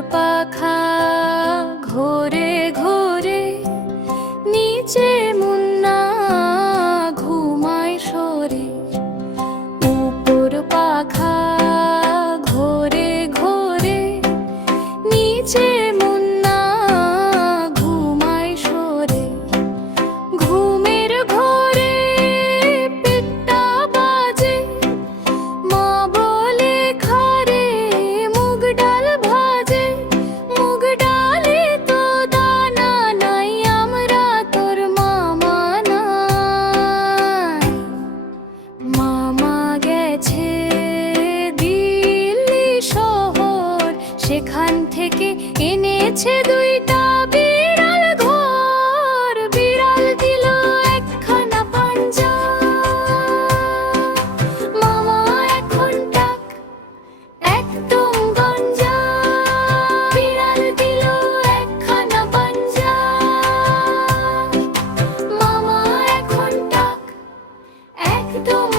পাখা ঘোরে ঘোরে, নিচে মুন্না ঘুমায় সরে। উপর পাখা ঘোরে ঘোরে, নিচে মুন্না ঘুমায় সরে। ঘুমের ঘোরে পেটটা বাজে, মা বলে খারে মুগ ডাল ভাজে। মুগ ডালে তো দানা নাই, আমরা তোর মামা নাই। মামা গেছে দিল্লি শহর, সেখান থেকে এনেছে দুইটা বিড়াল ঘর। বিড়াল দিল একখানা পাঞ্জা, মামা এখন টাক একদম গঞ্জা। বিড়াল দিল একখানা পাঞ্জা, মামা এখন টাক একদম